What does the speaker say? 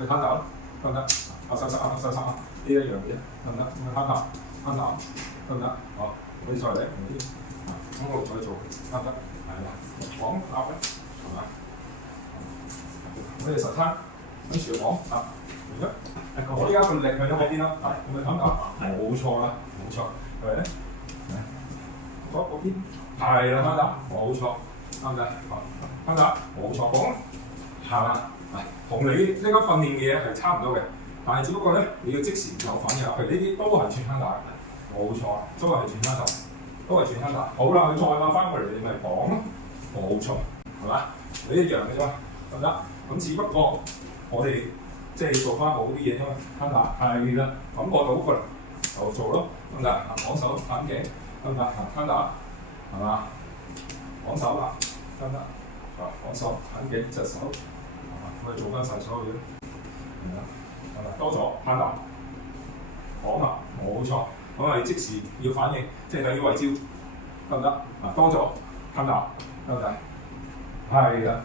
去攤頭，得唔得？收收啊，收收啊，呢一樣嘢得唔得？咁攤頭，攤頭，得唔得？好，可以再嚟啲，咁我再做，得唔得？係啦，講答咧，係嘛？我哋實攤，跟住講啊，而家我依家個力向咗喺邊啦？係，咁咪攤頭，冇錯啦，冇錯，係咪咧？嗰邊係啦，攤頭，冇錯，啱唔啱？攤頭，冇錯，講係啦。同你呢家訓練嘅嘢係差唔多嘅，但係只不過咧，你要即時有反應。譬如呢啲都係轉攤打，冇錯，都係轉攤打，都係轉攤打。好啦，佢再話翻過嚟，你咪講咯，冇錯，係嘛？你一樣嘅啫嘛，得唔得？咁只不過我哋即係做翻好啲嘢啫嘛，攤打係啦，感覺到過嚟就做咯，得唔得？綁手攤頸，得唔得？攤打係嘛？綁手啦，得唔得？綁手攤頸隻手。我哋做翻晒所有嘢，係啦，多咗攤頭，講啦，冇錯，咁你即時要反應，即係等於圍招，得唔得？多咗攤頭，得唔得？係啦。